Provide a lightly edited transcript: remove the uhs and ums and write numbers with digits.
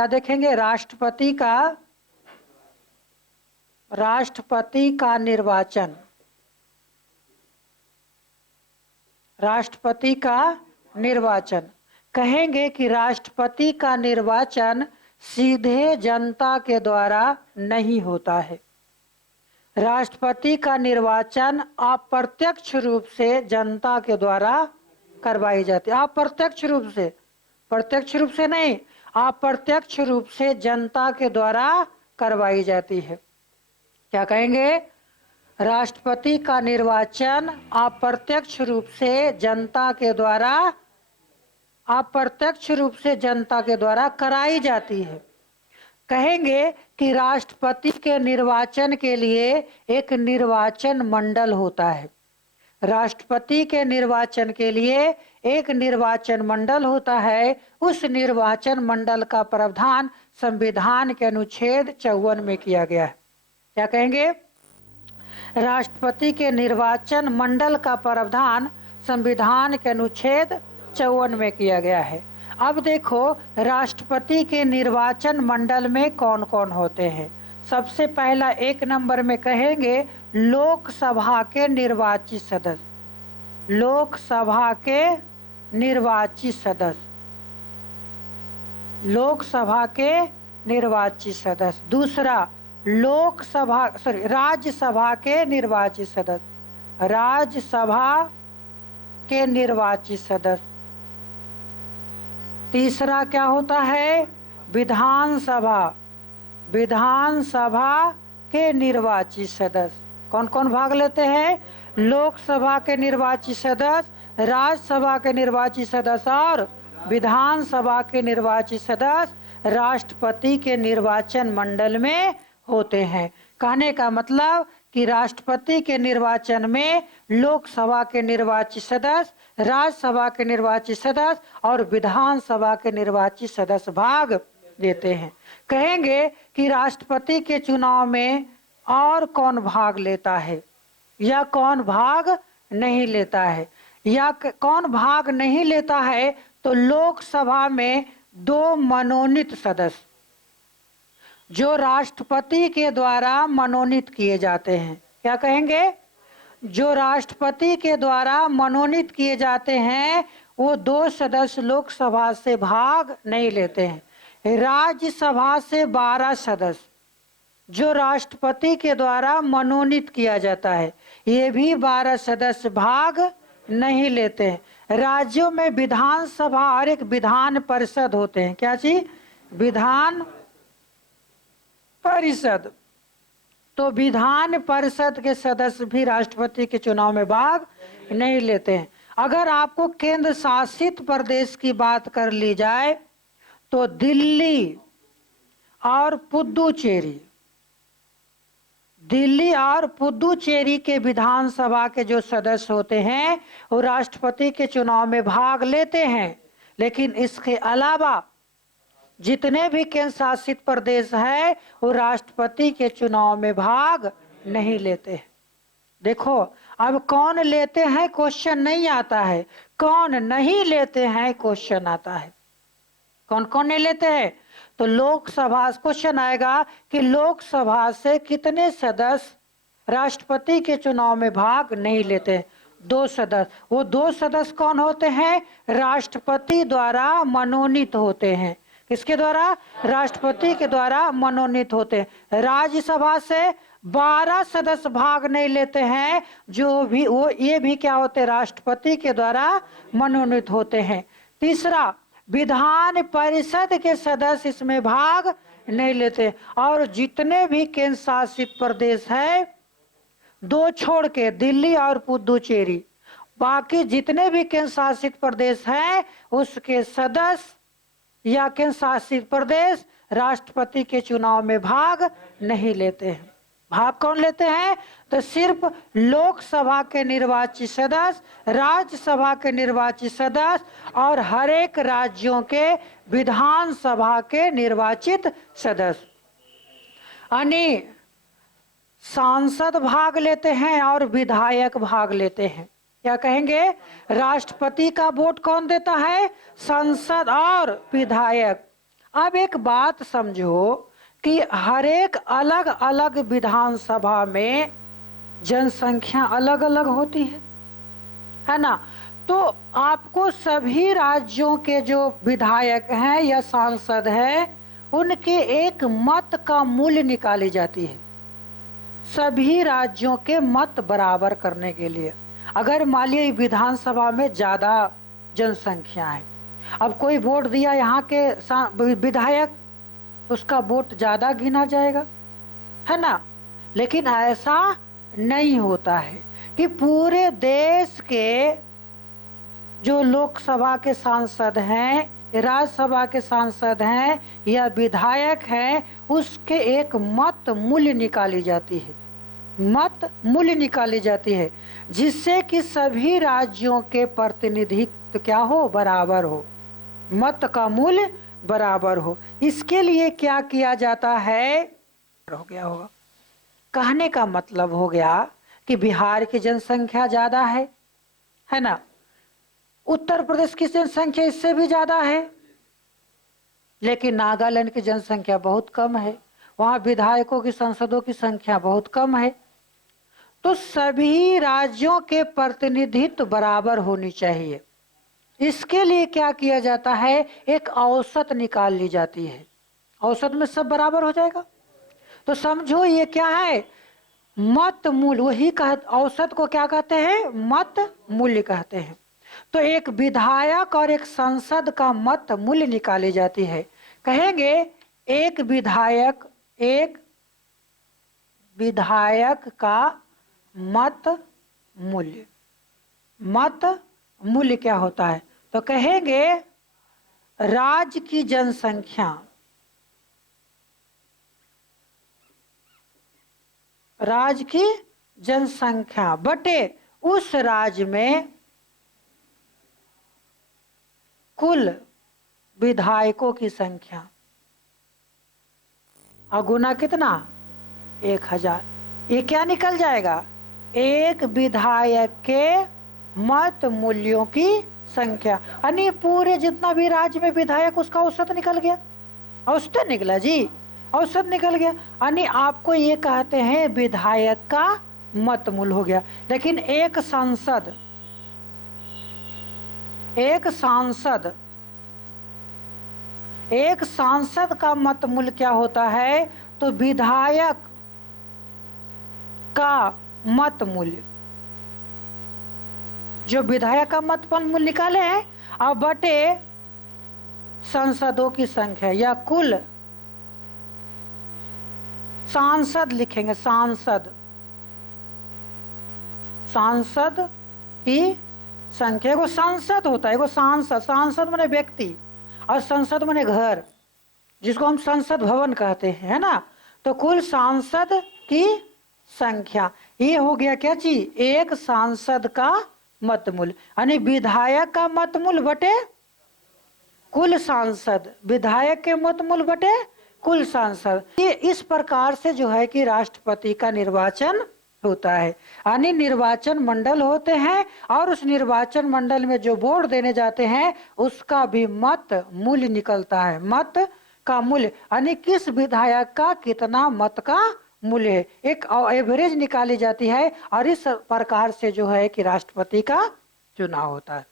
क्या देखेंगे? राष्ट्रपति का निर्वाचन, राष्ट्रपति का निर्वाचन। कहेंगे कि राष्ट्रपति का निर्वाचन सीधे जनता के द्वारा नहीं होता है। राष्ट्रपति का निर्वाचन अप्रत्यक्ष रूप से जनता के द्वारा करवाई जाती है। अप्रत्यक्ष रूप से, प्रत्यक्ष रूप से नहीं, अप्रत्यक्ष रूप से जनता के द्वारा करवाई जाती है। क्या कहेंगे? राष्ट्रपति का निर्वाचन अप्रत्यक्ष रूप से जनता के द्वारा, अप्रत्यक्ष रूप से जनता के द्वारा कराई जाती है। कहेंगे कि राष्ट्रपति के निर्वाचन के लिए एक निर्वाचन मंडल होता है। राष्ट्रपति के निर्वाचन के लिए एक निर्वाचन मंडल होता है। उस निर्वाचन मंडल का प्रावधान संविधान के अनुच्छेद 54 में किया गया है। क्या कहेंगे? राष्ट्रपति के निर्वाचन मंडल का प्रावधान संविधान के अनुच्छेद 54 में किया गया है। अब देखो राष्ट्रपति के निर्वाचन मंडल में कौन कौन होते हैं। सबसे पहला 1 नंबर में कहेंगे लोकसभा के निर्वाचित सदस्य, लोकसभा के निर्वाचित सदस्य, लोकसभा के निर्वाचित सदस्य। दूसरा राज्यसभा के निर्वाचित सदस्य, राज्यसभा के निर्वाचित सदस्य। तीसरा क्या होता है? विधानसभा, विधानसभा के निर्वाचित सदस्य। कौन कौन भाग लेते हैं? लोकसभा के निर्वाचित सदस्य, राज्यसभा के निर्वाचित सदस्य और विधानसभा के निर्वाचित सदस्य राष्ट्रपति के निर्वाचन मंडल में होते हैं। कहने का मतलब कि राष्ट्रपति के निर्वाचन में लोकसभा के निर्वाचित सदस्य, राज्यसभा के निर्वाचित सदस्य और विधानसभा के निर्वाचित सदस्य भाग लेते हैं। कहेंगे कि राष्ट्रपति के चुनाव में और कौन भाग लेता है या कौन भाग नहीं लेता है, या कौन भाग नहीं लेता है? तो लोकसभा में 2 मनोनीत सदस्य जो राष्ट्रपति के द्वारा मनोनीत किए जाते हैं। क्या कहेंगे? जो राष्ट्रपति के द्वारा मनोनीत किए जाते हैं वो 2 सदस्य लोकसभा से भाग नहीं लेते हैं। राज्यसभा से 12 सदस्य जो राष्ट्रपति के द्वारा मनोनीत किया जाता है, ये भी 12 सदस्य भाग नहीं लेते हैं। राज्यों में विधानसभा और एक विधान परिषद होते हैं। क्या चीज? विधान परिषद। तो विधान परिषद के सदस्य भी राष्ट्रपति के चुनाव में भाग नहीं लेते हैं। अगर आपको केंद्र शासित प्रदेश की बात कर ली जाए तो दिल्ली और पुदुचेरी, दिल्ली और पुदुचेरी के विधानसभा के जो सदस्य होते हैं वो राष्ट्रपति के चुनाव में भाग लेते हैं। लेकिन इसके अलावा जितने भी केंद्र शासित प्रदेश है वो राष्ट्रपति के चुनाव में भाग नहीं लेते। देखो अब कौन लेते हैं क्वेश्चन नहीं आता है, कौन नहीं लेते हैं क्वेश्चन आता है। कौन कौन नहीं लेते हैं? तो लोकसभा क्वेश्चन आएगा कि लोकसभा से कितने सदस्य राष्ट्रपति के चुनाव में भाग नहीं लेते? 2 सदस्य। वो 2 सदस्य कौन होते हैं? राष्ट्रपति द्वारा मनोनीत होते हैं। किसके द्वारा? राष्ट्रपति के द्वारा मनोनीत होते हैं। राज्यसभा से 12 सदस्य भाग नहीं लेते हैं, जो भी वो ये भी क्या होते हैं? राष्ट्रपति के द्वारा मनोनीत होते हैं। तीसरा विधान परिषद के सदस्य इसमें भाग नहीं लेते। और जितने भी केंद्र शासित प्रदेश है 2 छोड़ के, दिल्ली और पुदुचेरी, बाकी जितने भी केंद्र शासित प्रदेश हैं उसके सदस्य या केंद्र शासित प्रदेश राष्ट्रपति के चुनाव में भाग नहीं लेते हैं। भाग कौन लेते हैं? तो सिर्फ लोकसभा के निर्वाचित सदस्य, राज्यसभा के निर्वाचित सदस्य और हर एक राज्यों के विधानसभा के निर्वाचित सदस्य। यानी सांसद भाग लेते हैं और विधायक भाग लेते हैं। क्या कहेंगे? राष्ट्रपति का वोट कौन देता है? संसद और विधायक। अब एक बात समझो कि हर एक अलग अलग विधानसभा में जनसंख्या अलग अलग होती है ना। तो आपको सभी राज्यों के जो विधायक हैं या सांसद हैं उनके एक मत का मूल्य निकाली जाती है, सभी राज्यों के मत बराबर करने के लिए। अगर मान लिया विधानसभा में ज्यादा जनसंख्या है, अब कोई वोट दिया यहाँ के विधायक, उसका वोट ज्यादा गिना जाएगा, है ना। लेकिन ऐसा नहीं होता है कि पूरे देश के जो लोकसभा के सांसद हैं, राज्यसभा के सांसद हैं या विधायक हैं, उसके एक मत मूल्य निकाली जाती है, मत मूल्य निकाली जाती है, जिससे कि सभी राज्यों के प्रतिनिधित्व क्या हो, बराबर हो, मत का मूल्य बराबर हो। इसके लिए क्या किया जाता है, हो गया होगा। कहने का मतलब हो गया कि बिहार की जनसंख्या ज्यादा है ना, उत्तर प्रदेश की जनसंख्या इससे भी ज्यादा है, लेकिन नागालैंड की जनसंख्या बहुत कम है, वहां विधायकों की, सांसदों की संख्या बहुत कम है। तो सभी राज्यों के प्रतिनिधित्व बराबर होनी चाहिए। इसके लिए क्या किया जाता है, एक औसत निकाल ली जाती है, औसत में सब बराबर हो जाएगा। तो समझो ये क्या है, मत मूल्य, वही औसत को क्या कहते हैं, मत मूल्य कहते हैं। तो एक विधायक और एक सांसद का मत मूल्य निकाली जाती है। कहेंगे एक विधायक का मत मूल्य, मत मूल्य क्या होता है, तो कहेंगे राज्य की जनसंख्या, राज्य की जनसंख्या बटे उस राज्य में कुल विधायकों की संख्या, और गुना कितना, 1000। ये क्या निकल जाएगा, एक विधायक के मत मूल्यों की संख्या, यानी पूरे जितना भी राज्य में विधायक, उसका औसत निकल गया, औसत निकला जी, औसत निकल गया। यानी आपको ये कहते हैं विधायक का मत मूल्य हो गया। लेकिन एक सांसद का मत मूल्य क्या होता है, तो विधायक का मत मूल्य, जो विधायक का मत मूल्य निकाले हैं, अब बटे सांसदों की संख्या या कुल सांसद लिखेंगे, सांसद की संख्या। एगो सांसद होता है, एगो सांसद माने व्यक्ति और संसद माने घर, जिसको हम संसद भवन कहते हैं, है ना। तो कुल सांसद की संख्या, ये हो गया क्या चीज, एक सांसद का मत मूल्य, यानी विधायक का मत मूल्य बटे कुल सांसद, विधायक के मत मूल्य बटे कुल सांसद। ये इस प्रकार से जो है कि राष्ट्रपति का निर्वाचन होता है, यानी निर्वाचन मंडल होते हैं और उस निर्वाचन मंडल में जो वोट देने जाते हैं उसका भी मत मूल्य निकलता है, मत का मूल्य, यानी किस विधायक का कितना मत का मूल्य है, एक एवरेज निकाली जाती है और इस प्रकार से जो है कि राष्ट्रपति का चुनाव होता है।